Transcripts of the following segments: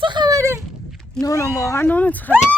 چه خبره؟ نونم واقعا نونم چه خبره؟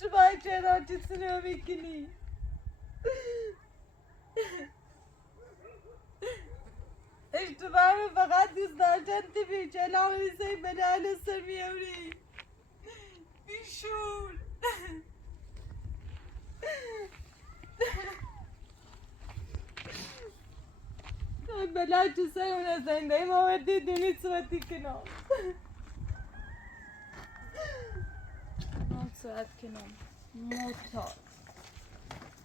اشتباه چرا چیزی رو میکنی اشتباه فقط دوست داشتن تبی چلا ریزی بنال سر میوری بیشور بلا چه سر اون زنده ما وردی دونی صورتی کنم نام صورت کنم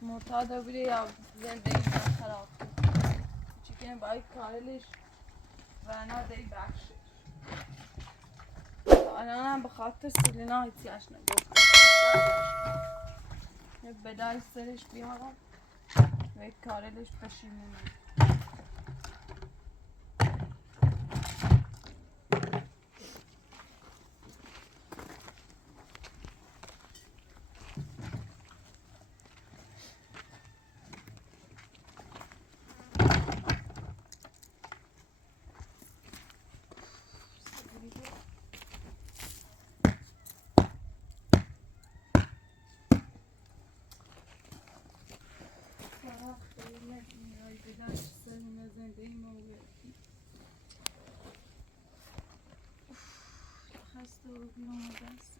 معتاد رو بیره یا زنده ای من خراب کنم چی کنه باید کارلش رانا دی بخشش الان هم به خاطر سلینا هیچیش نگفت بدای سرش بیارم و کارلش پشیمونه خسته و بیامده است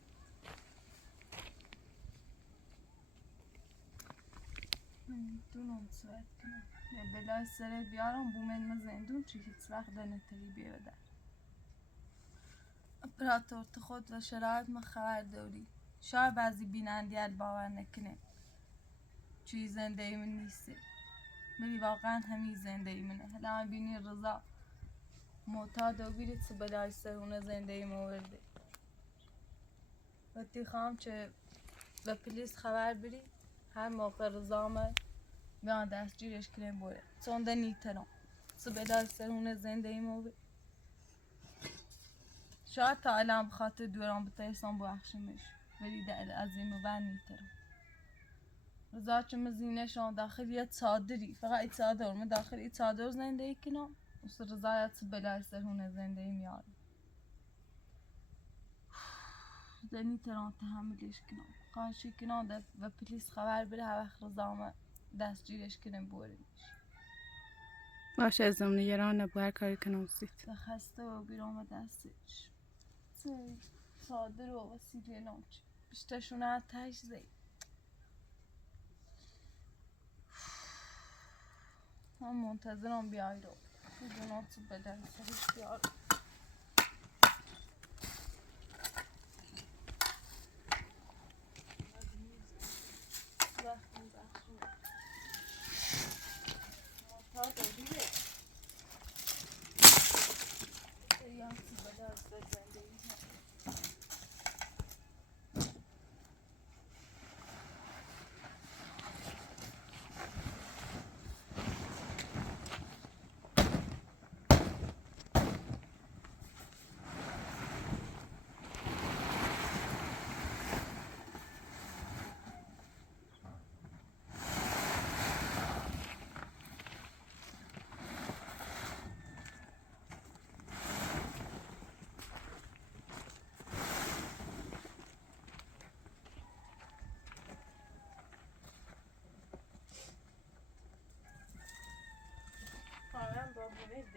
نمیتونم صورت کنم یا بلای سرت بیارم بومن مزندون چی هیچ وقت نتری بیاده اپراتور خود و شرایط ما خبر داری شاید بعضی بینندیت باور نکنه چی زنده ای من نیسته ولی واقعا همین زنده ای منه حالا بینی رضا معتاد و بیرید سو بلای سرونه زنده ای مورده وقتی خواهم چه به پلیس خبر بری هر موقع رضامه بیان دستگیرش کنیم بوده چون ده نیترم سو بلای سرونه زنده ای مورده شاید تا الان بخاطر دوران بترسان بخشیمش ولی ده از این بعد نیترم رضا چه مزینشان داخل یه صادری فقط ای صادر من داخل ای صادر زنده ای کنم و رضا یاد سو بلای سرونه زنده ای میاره دنی تران تحملش کنم خواهشی کنم ده و پلیس خبر بره هر وقت رضامه دستگیرش کنیم بوریش باشه ازم نگران نبو هر کاری کنم زید خسته و بیرام دستش صادر و وسیله نامچه بیشترشونه تش زید من منتظرم بیای رو بدونم تو بدن سرش بیار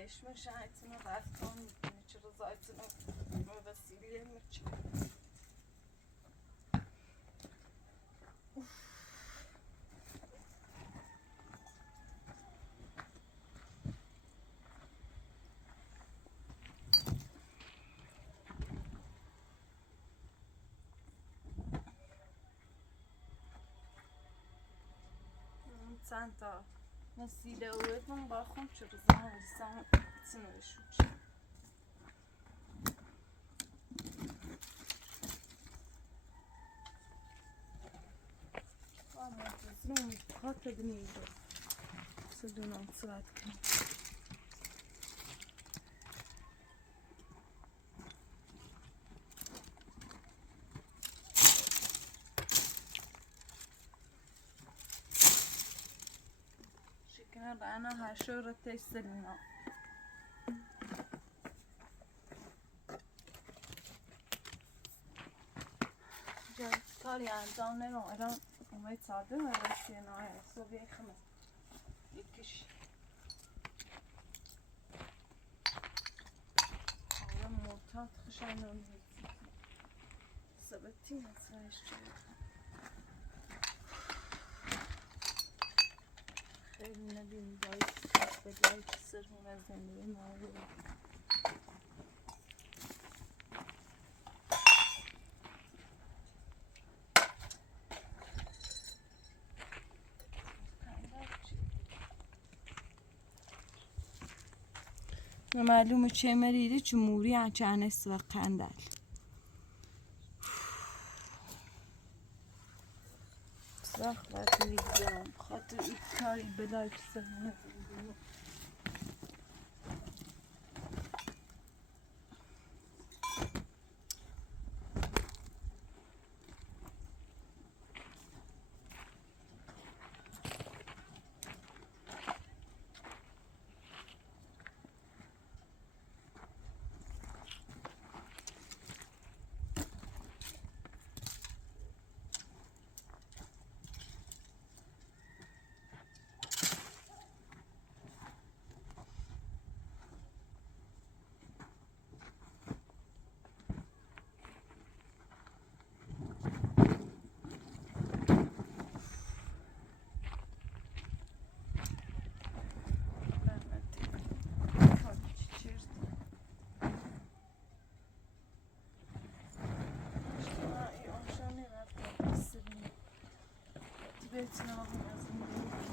دشمن شاهدتون رو رفتان میکنه چه رضایتون رو وسیله میچه چند تا مسیده اوید من با خون چه رضا هم ریسان سنوشو چه منتظرم خاطر نیدو سدونم صورت کنم شکن رانا هر شورتش سلینا کاری انجام نمیم الان اومد ساده و رسیه نایه صبح خمه یکیش حالا مرتاد خشن رو میدید ثبتی مسئلهش چه خیلی نبینی به لایک سرمون از زندگی ما رو معلومه چه مریده چه موری انچانست و قندل سخت وقت میگذارم خاطر این کاری به لایک سرمون از زندگی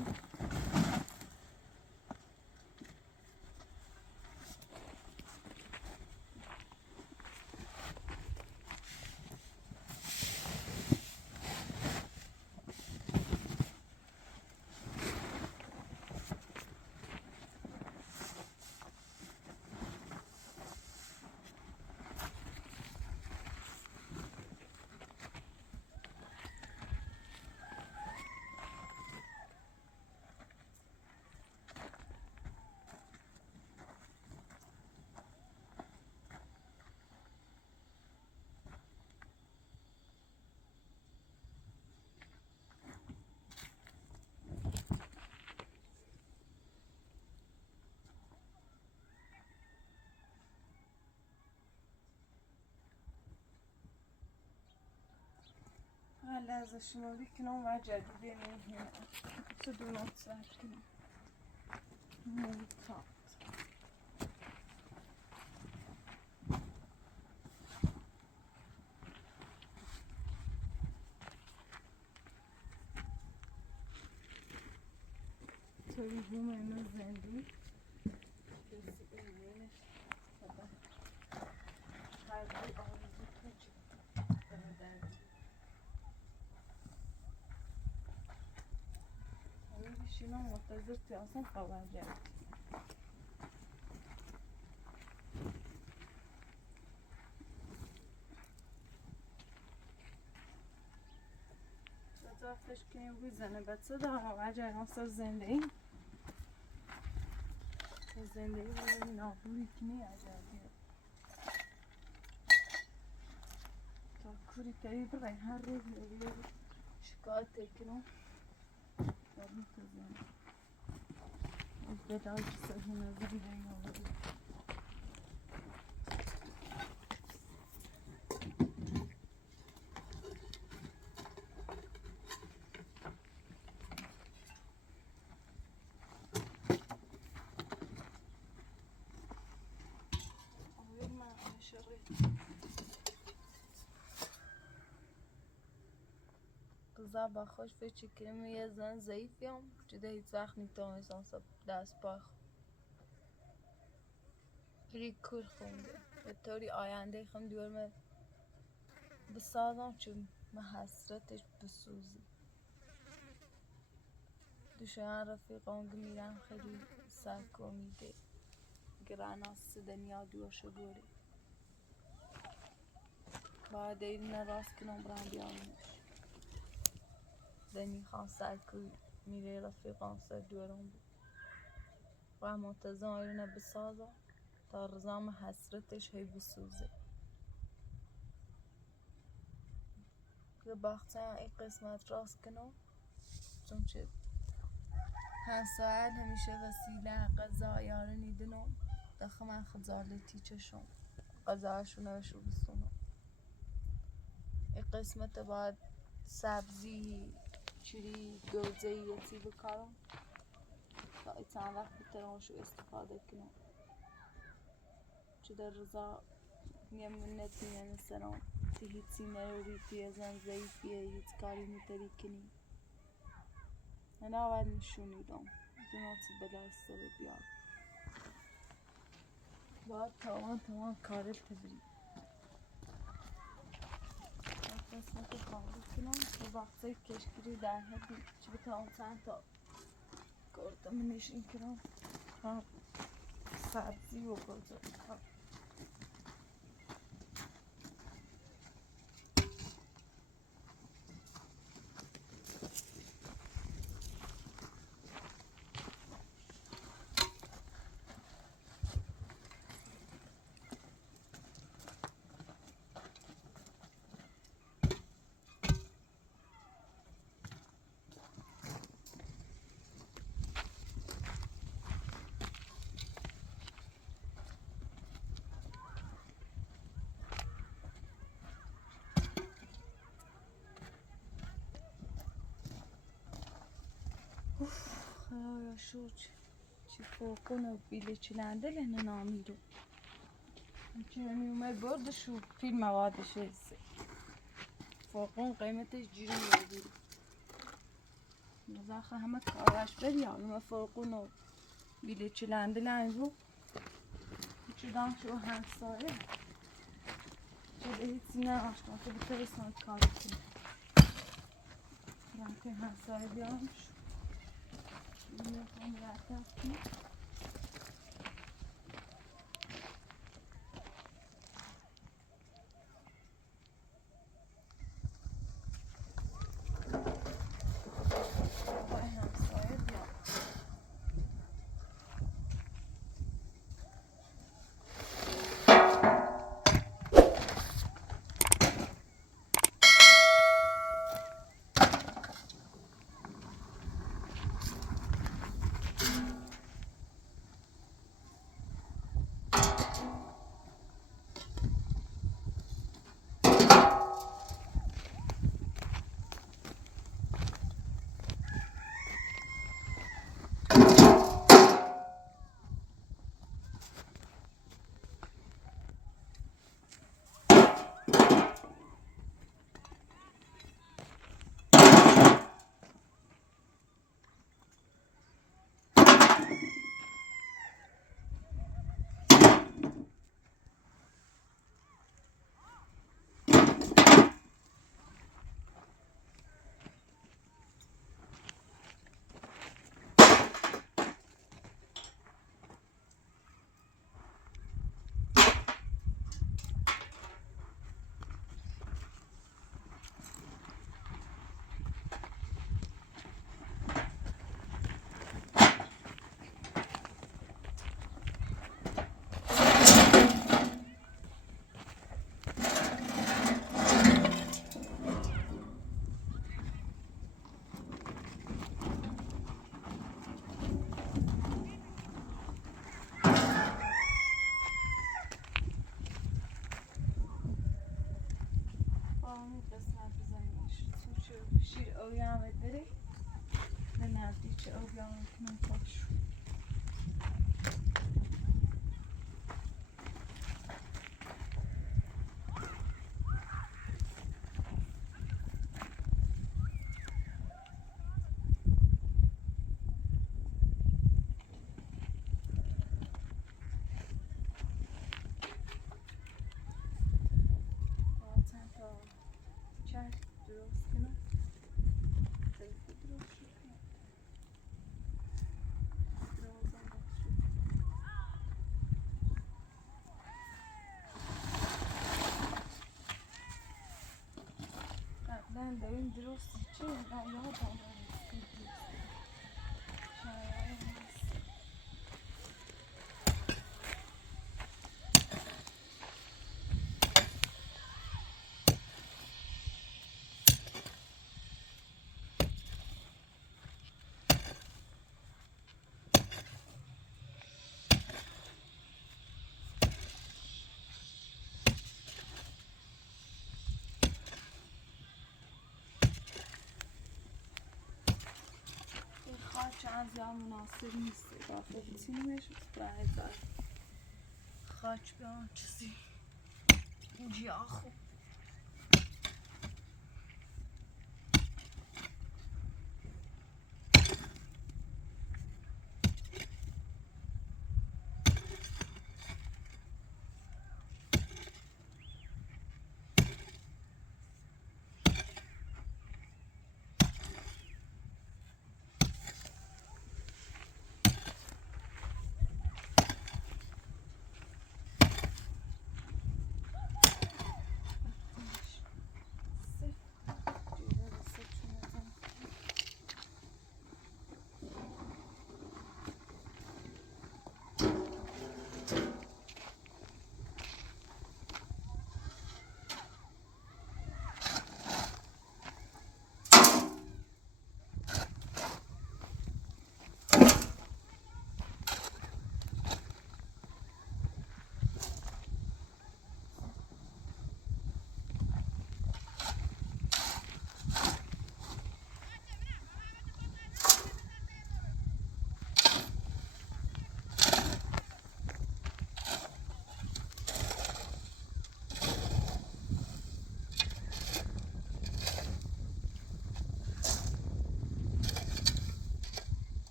لحظه شماری کنم و جدیده نمیدونم تو دونات سرد کنم موکات توی همه زندی کسی اینه هر بای آرزو کچی دردی شینا منتظر تیاسن خبر گرد بزافتش کنیم بزنه بچه دارم و عجای ناصر زنده این زنده ای باید نابوری کنی عجبیه تا کوری تایی برای هر روز نبیه شکایت کنم دارم تو زنده بدای که سرهم از زنده ای آوری قضا با خوش فکر کنم یه زن ضعیفیم جده هیچ وقت نیتونستم دست پا پری کر خونده به طوری آینده خم دیورمه بسازم چون من حسرتش بسوزی دوشان رفیقان میرن خیلی سرک و میده گران از دنیا دور شدوری بعد این راست کنم برام بیامونش دنی خان سرکوی میره رفیقان سر دورم بود و منتظم اینو بسازم تا رزام حسرتش هی بسوزه که باختم این قسمت راست کنم چون چه همساعت همیشه وسیله قضا یاره نیدنم دخم من خجالتی چشم قضاشونه شو بسونم این قسمت بعد سبزی چری گوزه یتی بکارم تا چند وقت بترمشو استفاده کنم چه در رضا میگم منتی من سرم تی هیچی نروی پیزن ضعیفیه هیچ کاری میتری کنی انا باید نشونیدم دونات بلای سر بیاد باید تمام کارل تبری قسمت خالی کنم و وقتی کشگیری در حدی چه بتاهم چند تا کردم نشین کنم سبزی و گذار خدایا شو چی فوقون و بیله چلنده لحنه نامی رو چه همی اومد بردشو فیلم موادش رسه فوقون قیمتش جیری میگیری نزاخه همه کارش بری همه فوقون و بیله چلنده لحنه رو چه دام شو همسایه چه به هیچی نماشتم تو بترسان کاری کنی که همسایه بیامش میخوام رفتم کنی همسایه بیام همین قسمت بزنیش تو شیر اویامه داری به نردی چه اویامه کنم پاشو چند تا چشم درست کنم خیلی درست شد کنم درازم باز شد قبلا داریم درستی چه یادم درستی شاید نیست از یا مناسب نیست داخل تیمش باید خاک به اون چیزی جا خوب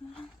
دارم